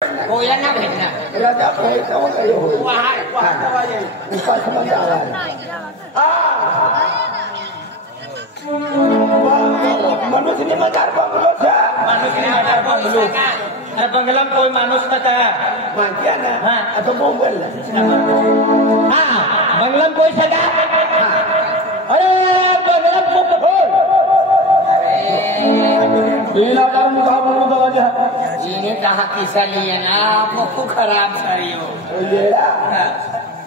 कोयला ना भेटना राजा भेटना वो कहीं हो वहाँ ऊपर समझ आ रहा है मनुष्य ने मजार बंगलो था बंगला कोई मानुस था मांगिया ना atau mobil बंगला कोई सगा अरे बंगला बिना काम मुकाबले तो आजा ini kah kisah lian aku खराब सारियो ये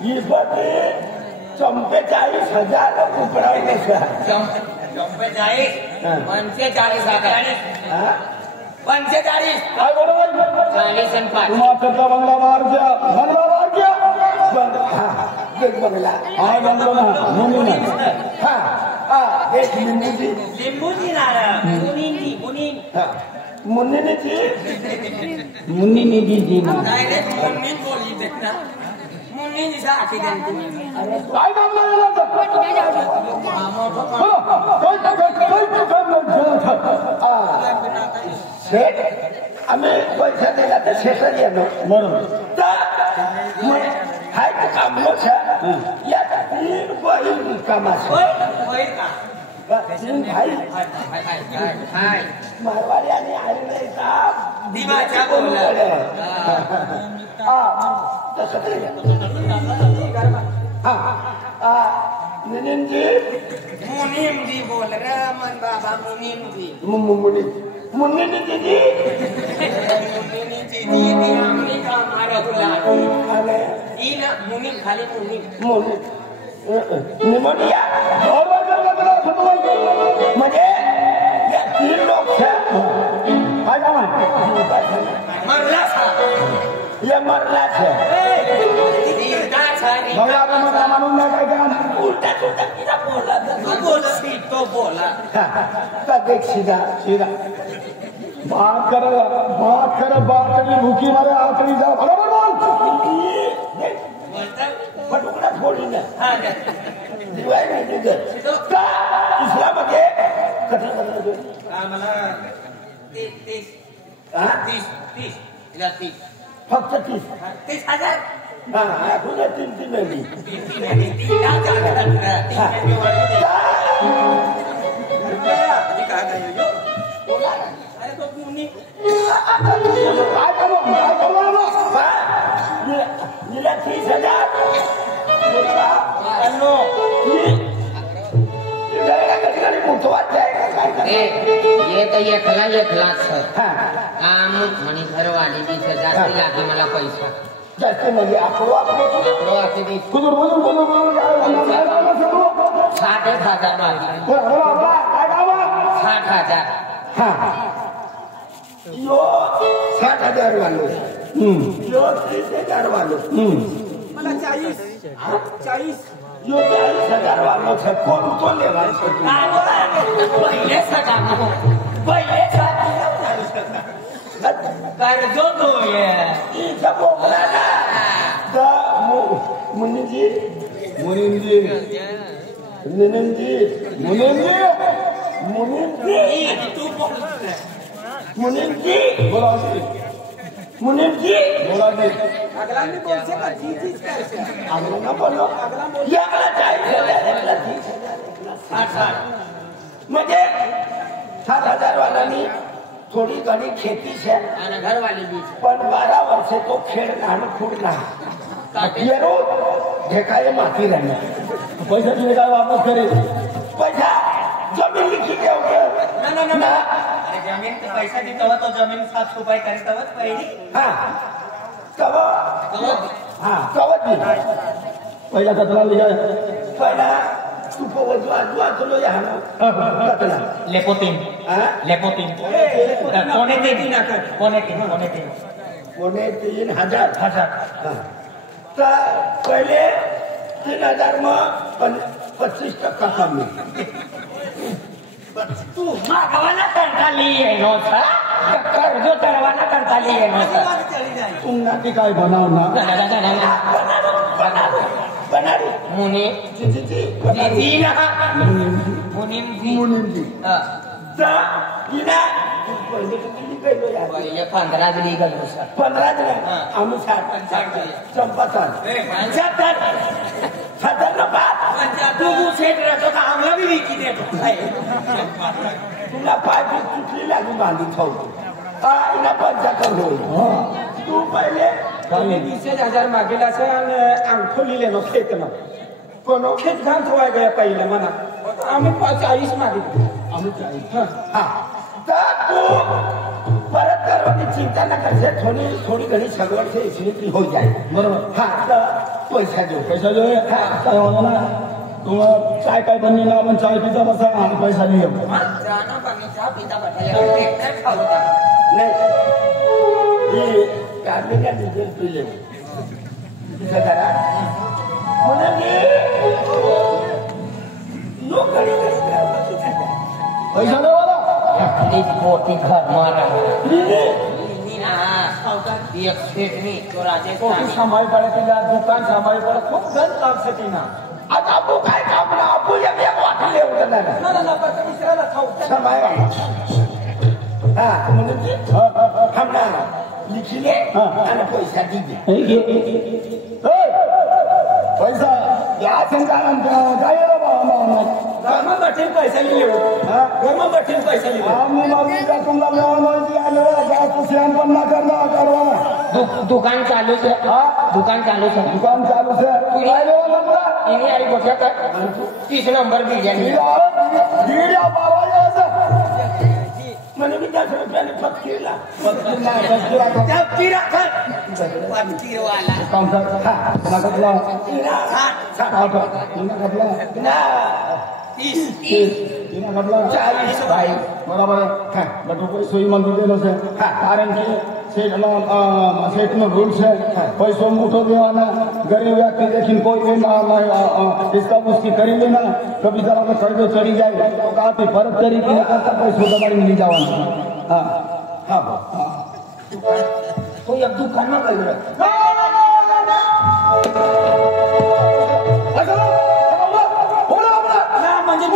ये बातें चंपे चाई सजा लो ऊपर आने से चंपे चाई 40 आता 40 काय बोलो 40 आणि 5 तुम आपका बंगला मार गया देख बंगला हाँ बंगला मुन्नी हाँ देख लिंबू जी ना मुन्नी मुन्नी ने जी मुन्नी ने जी ना डायरेक्ट मुन्नी बोली देखना मुन्नी जी सा आके देंगे अरे काय बंगला ना तो सेठ हमें पैसा देला तर शेषर येणं बरोबर तर हाय काम लोक या तीन बैल कामाचं तीन भाई मारवाडी आणि आलेले साहेब दिवाच्या बोलला तसं निनिम जी बोल रहा मन बाबा मुनीम जी मुन्नी जी मुन्नी जी हमने का मारा बुला अरे इन मुनीम खाली मुन्नी निमोनिया म्हणजे या तीन लोक काय काम मरला या मरला मानून नाही काय काम उलटा किती बोलला तो बोला देख सीधा बात कर बात भूखी मारे आखरी जा बरोबर बोल फटुकडा फोडली ना दिवाय नाही तुझं इस्लामध्ये मला 30 फक्त 30,000 तुझ्या 3 महिने निला 30,000 ये तो एक लाख काम म्हणी घरवाली 20,000 लागे मला पैसा जास्त म्हणजे आकडो आखी 60,000 मागे 60,000 यो 60,000 वालो यो 30,000 वालो मला 40 यो 40,000 वालो છે કોણ લેવા છે पहिले कर्जो तो ये इथं बोला ना मुनीजी तू बोल मुनीजी अगला मी बोलसे का जी अगला बोलो या मला जायचं म्हणजे 7,000 वालांनी थोडी घणी खेती છે અને ઘરવાલી બી પણ 12 વર્ષે તો ખેડ નાનું ફૂડ ના येरो ढेकाये माती रहना पैसा तुम्ही काय वापस करे पैसा जमीन लिखी देऊ ना अरे जमीन तो पैसा दी तवा तो जमीन 7 रुपये करे तवत पहिली हा तवत पहिला कचरा लिहा पहिला तू पोवजवा चलो या ना कचरा लेपोतीन कोणे 3,000 तर पहिले 3,000 मग 25% कमी तू मागवाना करता लिए नव्हता कर्जो करवाना करता लिए नव्हता तुमना ती काय बनाव ना बनारी मुनी जी ना मुनीम जी तर हिना पहिले किती गेलो यार पहिले 15 दिली गेलो सर 15 दिवस आम्ही 60 चंपा चाल तू सेट राहतो का आम्हाला बी विकी देतो तुला पाय तुटली लागून बांधून ठेवतो हा इना 75 होईल तू पहिले 20,000 मागेला असं आणि अंगठो लिहिले नो खेत ना कोण खेत घाण ठेवाय गया पहिले म्हणा आम्ही 40 मागितले आम्ही 40 हा तर तू परत करवानी चिंता न करते थोडी घडी सगवड से इसलिए हो जाए बरोबर हा तर पैसा जो काय होणार ना तुम्हाला चाय काय बनली ना आपण चाय पिता बसा आणि पैसा लिहिऊ जाना पाणी चहा पिता बसायला खाऊ का नाही हे काढलेल्या डिझेल पिले तिथं करा म्हणून लोकांनी पैसा देवाला प्लीज मोठी घर मारा एक सेट मी तो राजस्थान सांभाळ पडा दुकान सांभाळ पडा खूप गंज लागते ना आता आपण काय काम ना आपण एक वाटले होतं ना दुसऱ्याला खाऊ समय हा म्हणून हमना लिखिले आणि पैसा दिले पैसा या संघाला काय घरमा बठील पैसा लिहिले घरमा बठील पैसा लिहिले आम्ही मागितला तुम्हाला व्यवहार आलं दुसऱ्यां पण ना करणार दुकान चालू से दुकान चालू से दुकान चालू से काय लेवा इन्हीं आई गोठ्या का 30 नंबर बिर्याणी गिरिया बाबा म्हणजे मी 10 रुपयाने फटकेला सोयी मंदिर दिलो છે કારણ કે सेठનો रूल છે पैसों मुठो देवाना गरीब व्यक्ति लेकिन कोई भी इसका उसकी करी लेना कभी जरा तो कर्ज चढ़ी जाए तो काफी फर्क तरीके न करता पैसों दबाई मिली जावाना हाँ तो एक दुकान में कर म्हणजे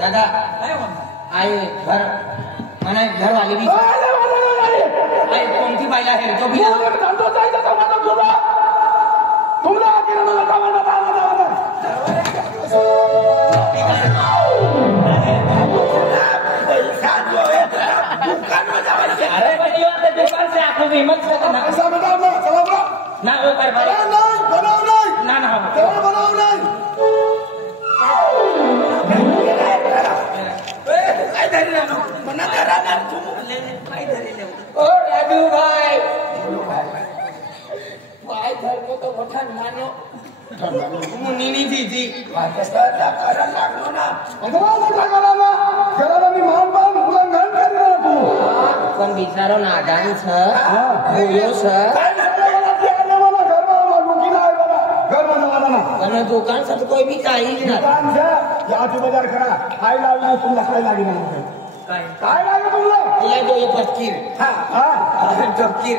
दादा आई घर मना घर वाली भी आई कोणती बाईला आहे तो भी अरे दुकान से आपको हिम्मत से ना वो कर पाए ना ना ओ राजू भाई भाई घर को तो वठन मानो मुनीनी दीदी लागलो ना पण बिचारो नादान छ बोलो छ पण दुकान से तो कोई भी चाहिए ना याची बाजार करा काय लावली तुला काय लागेल काय लागेल तुला ये जो ये फकीर फकीर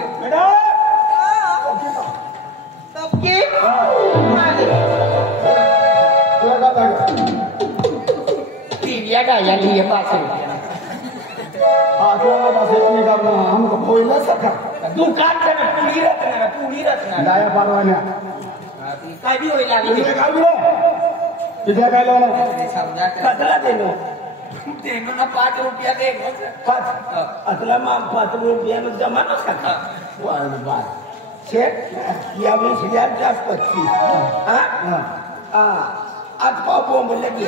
फकीर तुला काय लागेल टीव्या गाया लिए 5 रुपया आपल्याला बस एक करना हमको पहिला सका दुकान से पूरी रत्ना दाया परवान्या काय भी होईल लागली इथे काय दिलं इथे काय लावलं समजा कचरा देलो देनो ना 5 रुपया देनो 5 असला मग 5 रुपयानं जमा न खाता वाह शेठ या 20,000 जास्त 25 हा आज पापो बोलले की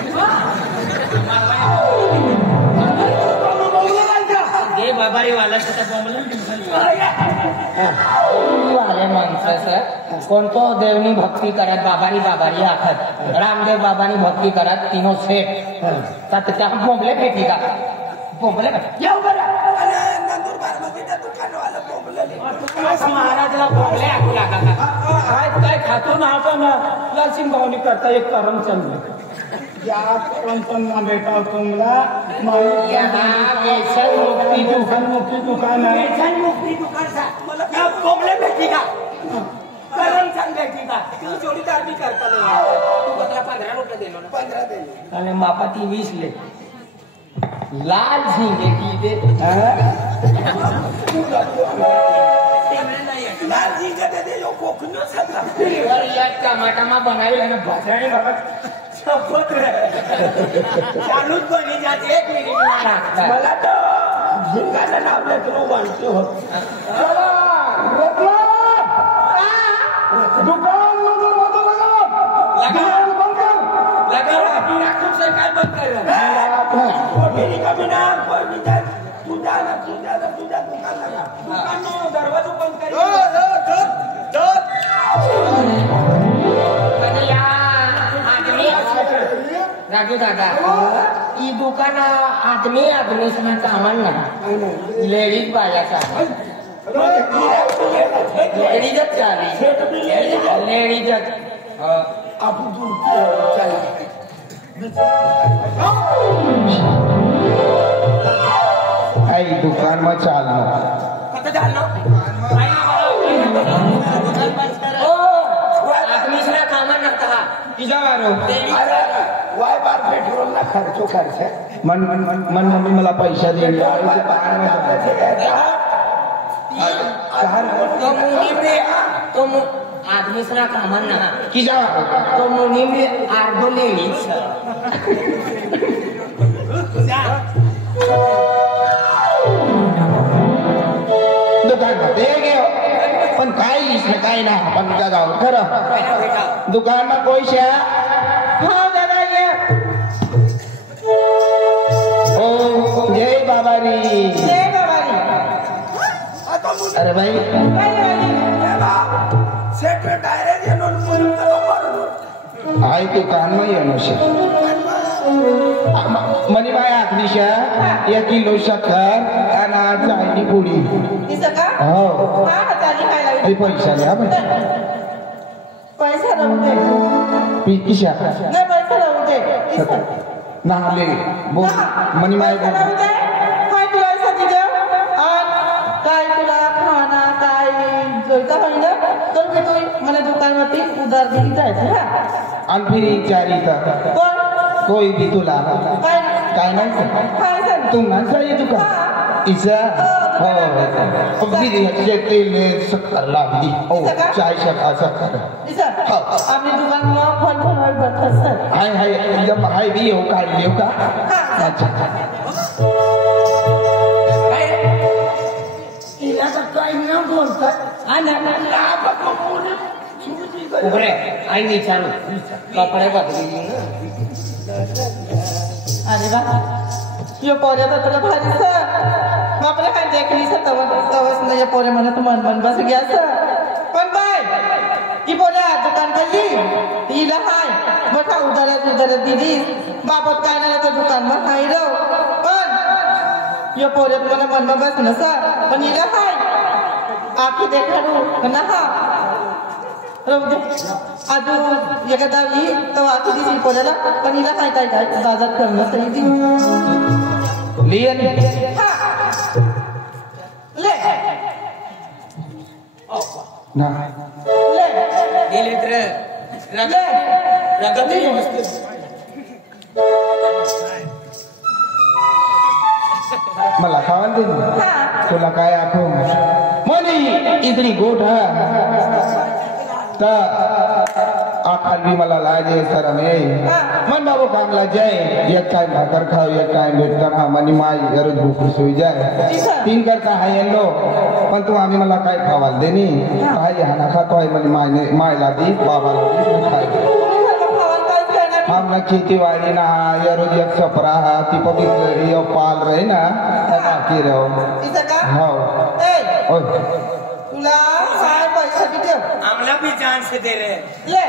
ये बाबारी वाला तर वाले माणसं कोणतो देवनी भक्ती करत बाबारी आखत रामदेव बाबानी भक्ती करत तीनो सेठ तर त्या बोंबले भेटी का बोंबले महाराजला बोंबले आखू लागा काय खातो ना आपण लालसिंग भावनी करता एक करमचंद या पंचांना बेटा तुम्हाला माहिती यहाँ व्यसन मुक्ती दुकान मुक्ती दुकान आहे व्यसन मुक्ती दुकान सा मला क्या बोंबले भेटी का कलम छान भेटी का तू जोडीदार भी करता नाही तू बदला 15 रुपये देलो ना 15 देलो आणि मापाती 20 ले लाल झिंगे की दे लाल जी का दे जो कोकणो सका और या टमाटा बनाई आणि भाजणी बघा शपथ रे चालूच बनी जाते 1 मिनिट मला तर झिंगाचं नाव लेकरू वाटतो हो दुकान मध्ये होतो लगा खूप सर काय बंद कर मेरी कमी ना कोई नहीं जाए तुझा दुकान लगा दुकान नहीं दरवाजा बंद कर राजू दादा ई दुकान आदमी से सामान ना लेडीज बायाचा लेडीजच चालली लेडीजच आपण दूर चला आई दुकान में चालना कत चाललो आदमी से कामन नसता तिचा वारो वाय बार पेट्रोल ना खर्च मन मम्मी मला पैसा दे तो आदमी से कामन ना तिचा तो मुनी में आर्धो लेडीज दुकान मध्ये गेलो पण काय दिसलं काय नाही आपण त्या गाव खरं दुकान में पैसा हाँ दादा ये ओ जय बाबारी अरे भाई सेट में डायरेक्ट ये नोट पूरी कदम मारो आई दुकान में ये नोशे मनी बाय आखरीशा 1 किलो शक्कर आणि चायनी पुडी हो ते पैसा द्या पैसा नव्हते किशा नाही पैसा नव्हते नाले बो मनी माय काय तुला सांगितलं काय तुला खाना काय जोईता होईना तर मी तू मला दुकानवरती उधार दिली जायचं हा आणि फिर चारिता पण कोई भी तुला काय काय नाही काय सांग तुम ना चाहिए दुकान इसा हो अब दीदी अच्छे तेल शक्कर लाग दी ओ चाय शक्कर इसा आम्ही दुकानावर फल फल भरत असतात हाय एकदम हाय भी हो काय लियो का अच्छा इला तर काय ना बोलतात आणि लाभ कमवून उघडे आई विचारू कपडे बदली अरे वा यो पोऱ्या तर तुला भारी सर बापरे काय देखली सर तवस नाही पोरे म्हणत मन बस गया सर पण काय ही पोऱ्या दुकान पहिली हिला हाय बघा उधार दिली बाबत काय नाही तर दुकान मग हाय राव पण यो पोऱ्या तुम्हाला मन बस ना सर पण हिला हाय आखी देखाडू ना हा अजून एखादा ही तो आखी दिली पोऱ्याला पण हिला काय बाजार करणं तरी ती लियन ले ना ले दिलेत्र ले रगती मला खावान दे तुला काय आठवण मनी इतनी गोठ आखाल भी मला लाजे सर में मन बाबू कामला जाए एक टाइम भाकर खाओ एक टाइम भेट कर मनी माई गरज भूक सोई जाए 3 करता है येलो पण तू आम्ही मला काय खावाल देनी काय हाना खातो आहे मनी मायला दी बाबाला दी खाय हम ना खेती वाली ना या रोज एक सपरा हा ती पवित्र ये पाल रहे ना बाकी रहो इथं का हो ए ओय तुला काय पैसा किती आमला भी चांस दे रे ले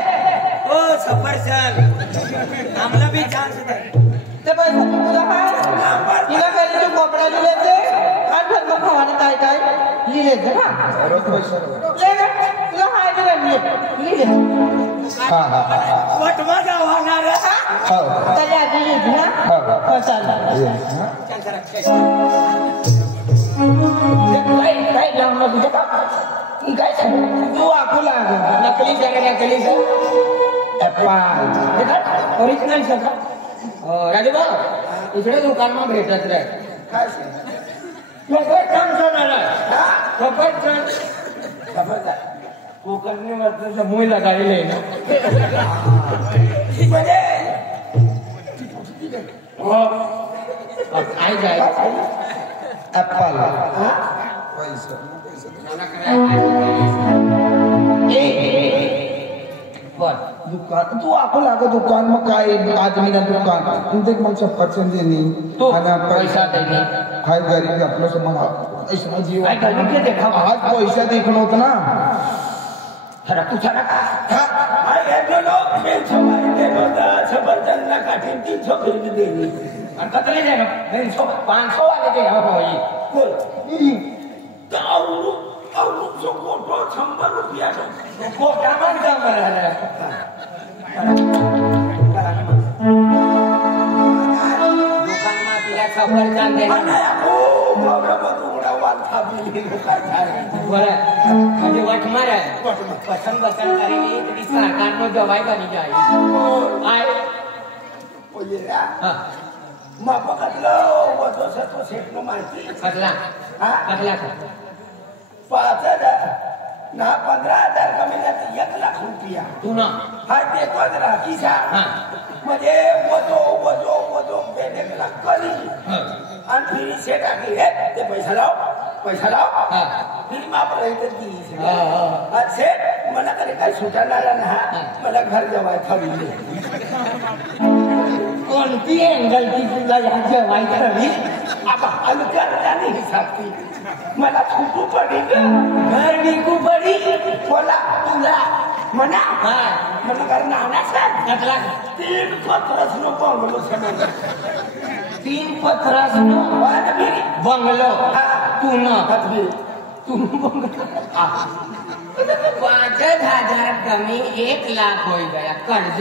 ओ सफरचंद आमला भी चांस दे ते पैसा तुला हाय हिला काय तू कपडा दिले ते आणि धर्म खावाने काय लिहिले ते हा ले ग तुला हाय दिले लिहिले हा वटवा गावणार तरी आधी येत ना हो चालेल काय लावून तुझ्या का काय सांग तू आखूला नकली जरा नकली ओरिजिनल सगळं राजूबा इकडे दुकानमा भेटत रे काय कोकणने म्हटलं मुई लगायले ना म्हणजे काय काय ऍपल दुकान तू आपण लाग दुकान मग काय आदमी ना दुकान तुमचे मग सफरचंद देणे तो आणि पैसा देणे काय गरीब आपलं समजा पैसा जीव काय गरीब ते देखा आज पैसा देखणं होतं ना खरा तू खरा का सफरचंदला काठी 300 खरीद देली और कतले जाएगा 500 वाले के ₹100 कोटा पण काम करायला दुकानमा तिला सफरचंद देणार बरं म्हणजे वटमार आहे पसंद करेली तरी सरकारनं दवाई बनी जाईल आय कसला कसला 15,000 का महिन्यात 1 लाख रुपया तू ना हा देतो जरा किसा म्हणजे वजो बेडेला करी आणि फिरी सेट आली ते पैसा लाव फिर माप राहते ती सेट मला कधी काही सुटणार ना मला घर जवळ ठरली कोणती अँगल ती तुला जेवाय ठरली अलगरदानी हिसाबती मला छुटू पडी घर विकू पडी बोला तुला म्हणा मला घर नाना सर कसला 3 पत्रसनो बंगलो समज 3 पत्रास बंगलो तू न तू बंगलो 5,000 कमी 1 लाख होई गया कर्ज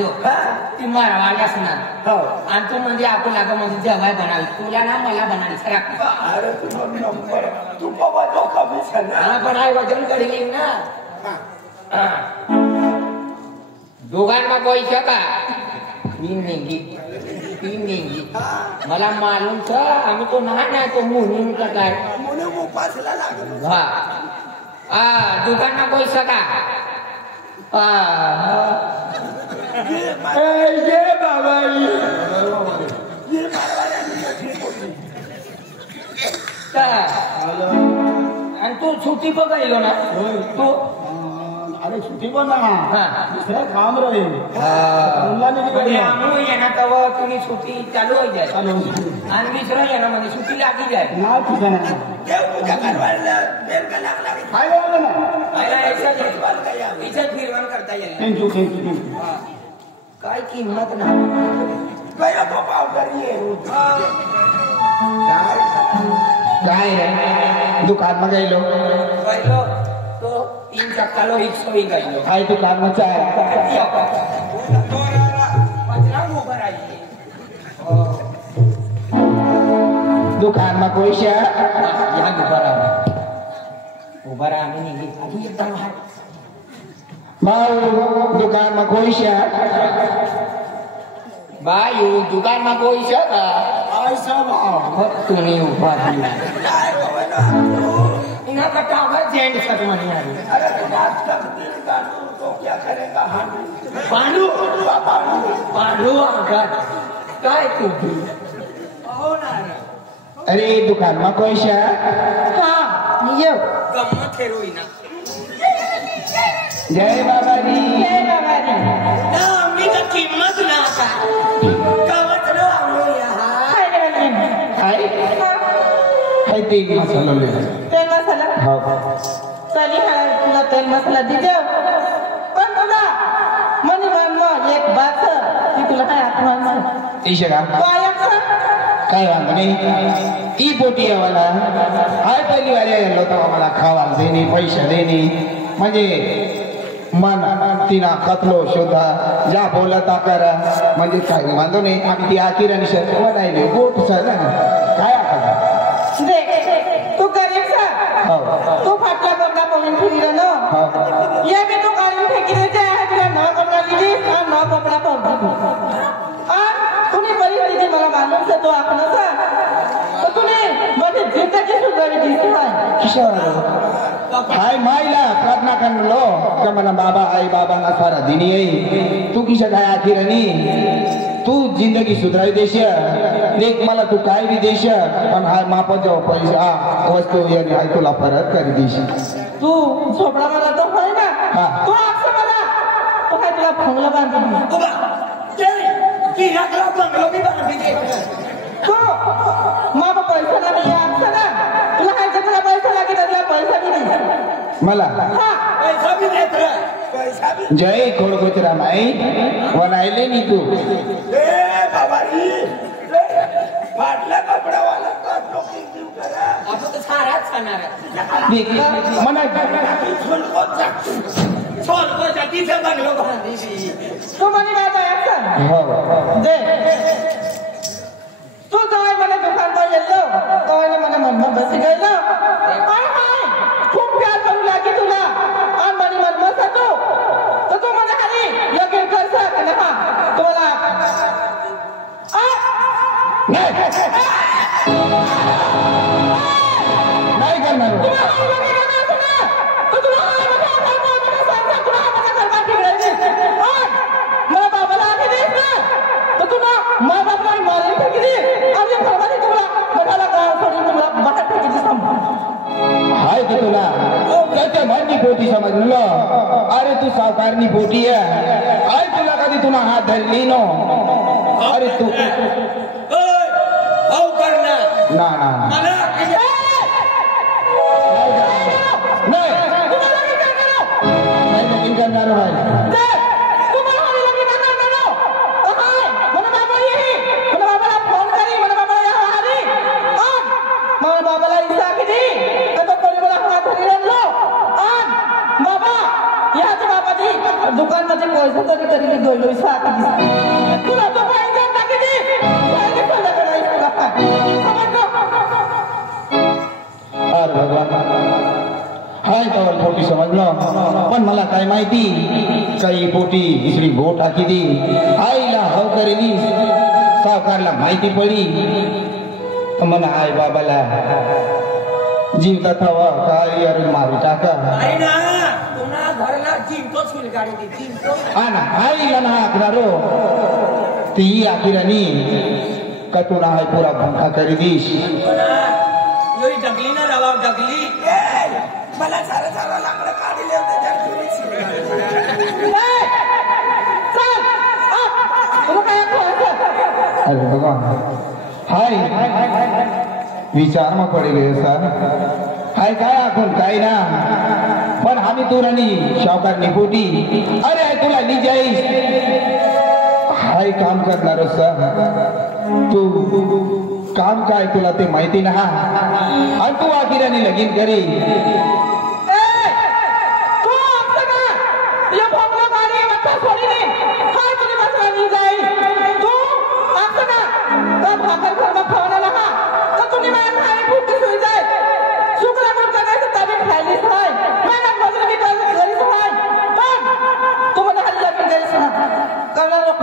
ती मारवाडी असणार आणि तू म्हणजे आपण लागा म्हणजे जेवाय बनावी तुला ना मला बनावी सरक अरे तू नंबर तू बाबा तो कमी सांगा पण आहे वजन कडी ना दोघांना पैसा का 3 देंगी मला मालूम था आम्ही तो नाही तो मुनीम का काय म्हणून उपासला लागलो दुकान ना पैसा का ये बाबा ये आणि तू सुट्टी बघायलो ना तू अरे सुट्टी पण ना दुसरं काम राहील म्हणजे आम्ही येणार तेव्हा तुम्ही सुट्टी चालू होई जाय आणि दुसरं येणार म्हणजे सुट्टी लागली जाय नाही तुझं नाही काय बोललं ना इज्जत निर्माण करता येईल थँक्यू काय किंमत नाही काय रे दुकान में गई लो तो 3 चक्का लो 100 ही गई लो आई दुकान में चाय दुकान में कोई शे यहाँ उभा रहा आम्ही निघली आधी एकदम हाय बाऊ दुकान में कोई शे बायू दुकान में कोई शे ऐसा भाव तूने उभा दिला इन्हा कटा हुआ जेंट सट मनी आ रही अरे तो क्या करेगा पांडू पांडू अंकल काय तू भी अरे दुकान में कोई शे हाँ ये गम्मत हेरोई ना जय बाबा जी जय बाबा जी ना आम्ही का किंमत ना का कवच लो आम्ही यहाँ हाय हाय ते मसाला ले तेल मसाला हाँ चली हाँ तुला तेल मसाला दीजिए पण तुला मनी मन एक बात ती तुला काय आठवण इशे का काय वांधा नाही ई पोटी आहे मला हाय पहिली वाली आलो तर मला खावायला देणे पैसे देणे म्हणजे मन तिना कतलो शोधा या बोलता करा म्हणजे काय मानतो नाही आम्ही ती आखिरांनी शर्मा नाही गोट ना काय आता तू गरीब सा तू फाटला कपडा पहन फिरी ना ये भी तू गाड़ी फेंकी दे जाए है तुला नवा कपडा लीजिए और नवा कपडा पहन और तूने परिस्थिती मला मालूम से तो आपने सा तो तूने माझी जिंदगी सुधारी दी है किशोर हाय मायला प्रार्थना करन लो का मला बाबा आई बाबा ना सारा दिन यही तू किशा काय आखिरानी तू जिंदगी सुधराई देश देख मला तू काय भी देश पण हा माप जाऊ पैसा वस्तू याने हाय तुला परत कर देश तू झोपडा मला तो होय ना तू असं मला तो काय तुला भंगला बांधून बाबा की राखला बंगलो भी बांध दे तू मामा पैसा लागले असं ना तुला काय तुला पैसा लागेल तुला पैसा भी नाही मला पैसा भी देत रे पैसा भी जय खोडगोचरा माई वनायले नी तू ए बाबा री फाटला कपडा वाला काटलो की देऊ करा आपण तर साराच खाणार देख मना छोल को जाती से बंगलो बांध दी तू म्हणे बाबा असं हो दे तू जाय मला दुकान पर येलो तो मला मन बस गेलो हाय हाय खूप प्यार करू लागी तुला आणि मला मन बस तू तर तू मला हरी लगीन कर सक ना तुम्हाला नाही करणार मला बाबाला आधी देस ना तर तुला माय बापला मारेल फेकी आणि सर्वांनी तुला बघायला गाव सोडून तुला बाहेर फेकी हाय तर तुला त्याच्या भांडी पोटी समजलं अरे तू सावकारनी पोटी आहे आय तुला कधी तुला हात धरली नो अरे तू हाव करना ना ना मला नाही लगीन करणार भाई दुकान मध्ये पैसा तरी तरी दोन तुला तो पैसा टाकी दे अरे भगवान हाय तर पोटी समजलं पण मला काय माहिती काही पोटी दुसरी गो टाकी दी आईला हव करेली सावकारला माहिती पडली मला आई बाबाला जीवता हवा काय अरे मारू टाका आई ना तुना घरला जिंको सुल गाडी दी जिंको आना आईला ना आकरारो ती आखिरानी का तुला हाय पुरा भंगा करी दीश योई डगली ना रवा डगली मला सारा सारा लाकडं काढले अरे भगवान हाय विचार मग पडे गे सर हाय काय आपण काय ना पण आम्ही तुरानी शावकार निपोटी अरे तुला निजाईस हाय काम करणार सर तू काम काय तुला ते माहिती ना आणि तू आखिराने लगीन करी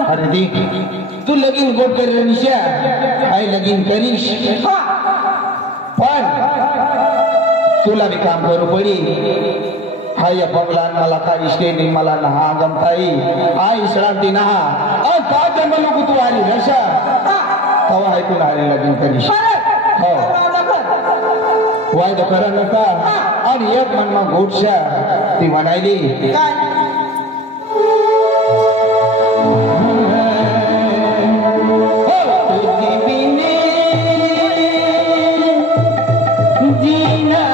अरे देख तू लगीन गोट कर निशा हाय लगीन करीश पण तुला भी काम करू पडी हाय बंगला मला काही स्टेनी मला नहा गमताई आई श्रांती नहा अ का जन्मलो को तू आली रशा तवा हाय तुला आली लगीन करीश हो वाय तो करा नका आणि एक मनमा गोटशा ती म्हणायली बिना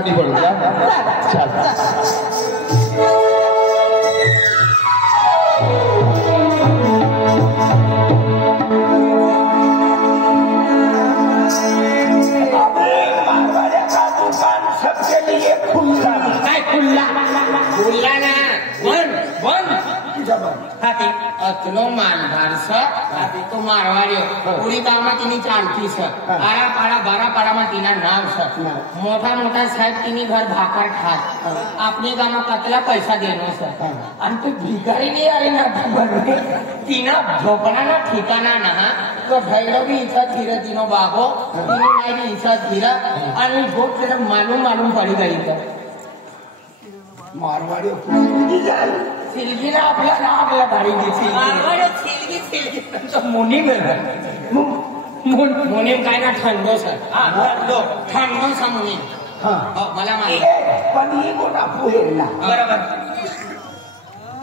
नाटी पडू द्या चल मारवाड़े का दुकान सबके लिए खुला काय खुल्ला खुल्ला ना बंद बंद हाती अतलो मालदार सर हाती तो मारवाड्यो पूरी गामમાં તેની ચાલતી છે આરા પાડા બારા પાડામાં તેના નામ છે મોટા મોટા સાહેબ તેની ઘર ભાકર ખાત આપની ગામમાં કતલા પૈસા દેનો છે અને તું ભિખારી નહીં આરે ના બને તેના ઝોપડાના ઠેકાના ના તો ભૈરવ બી ઈચ્છા ધીરે તેનો બાબો તેની નાની ઈચ્છા ધીરે અને ભોગ તેને માલુમ પડી ગઈ તો मारवाड़ी खुली जाए सिलगीला आपल्या आपल्या गाडी सिलगी तो मुनीम मुनीम काय ना ठंडो सर ठंडो सा मुनीम मला माहिती पण ही गोटा पुहेल ना बरोबर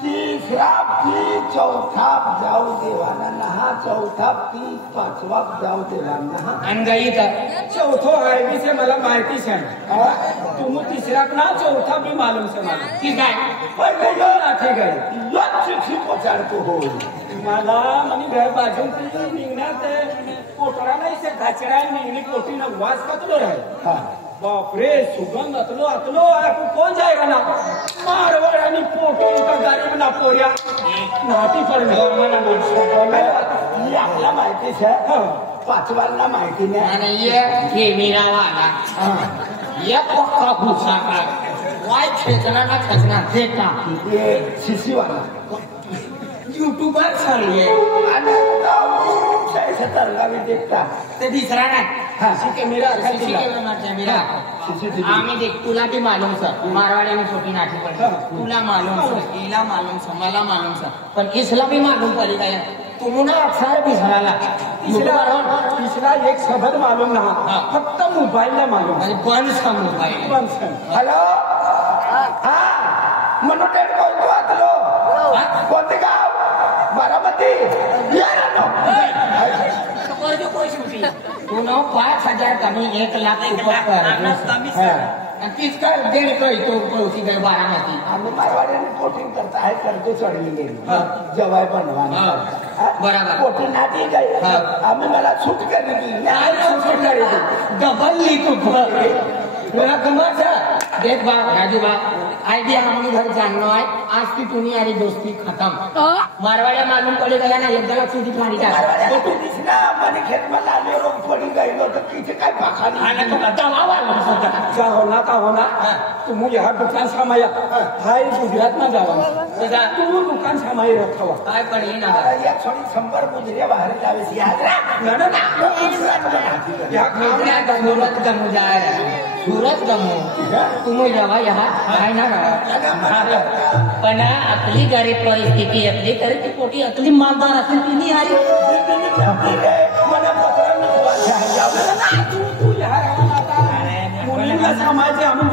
तिसरा ती चौथा जाऊ देवाना नहा चौथा ती पाचवा जाऊ देवाना आणि गई तर चौथो आहे बी से मला माहिती है तुम तीसरा ना चौथा भी मालूम से मला ठीक आहे पहिले ठीक आहे चिठ्ठी पोचाडतो हो मला म्हणे घर बाजून निघण्यात पोटरा नाही से घाचरा निघणी पोटी ना वास कतलो राहील बापरे सुगंध अतलो कोण जाएगा ना मारवाड आणि पोटी का गाडी ना पोऱ्या नाटी पडलं ही आपला माहितीच आहे पाचवांना माहिती नाही आणि ये केमिरावाला ये पक्का भुसा का वाय खेचना ना खेचना देता हे शिशीवाला युट्यूबर चालू आणि तरगावी देखता ते दिसरा ना कॅमेरा कॅमेरा आम्ही देख तुला ती मालूम सर मारवाड्याने छोटी नाटी पडली तुला मालूम सर हिला मालूम सर मला मालूम सर पण इसला भी मालूम पड़ी गया तुम्हाला अक्षर भी झाला तिसरा एक शब्द मालूम ना फक्त मोबाईलला मालूम आणि बंद सा मोबाईल हॅलो हा म्हणून कोणतो आतलो कोणते गाव बारामती तू 5,000 कमी 1,00,000 तीच काय 1.5 तो उसी गए बारामती आम्ही मारवाड्याने कोटिंग करता आहे कर्ज चढली गेली जवाय बनवाना बरोबर कोटिंग नाटी गई आम्ही मला सूट करी दिली डबल ली तू रकमाचा देख बा राजू बा आइडिया हमारे घर जानना है आज की दुनिया की दोस्ती खत्म मारवाड्या मालूम पड़े गया ना एकदा चुटी खाली का मैंने खेत में लाले रोग पड़ी गई तो किसी का पाखा का होना तुम यहाँ दुकान सामाया हाय गुजरात में जावा तू दुकान सामाई रखावा काय पडे ना या थोडी 100 गुजरे बाहेर जावेस याद सूरत गमू जाए सूरत गमू तुम्ही जेव्हा यहाँ काय ना पण आपली गरीब परिस्थिती असली तरी ती पोटी असली मालदार असेल ती नाही आली मला पत्र तू यहाँ मुलीला सामायचे आम्ही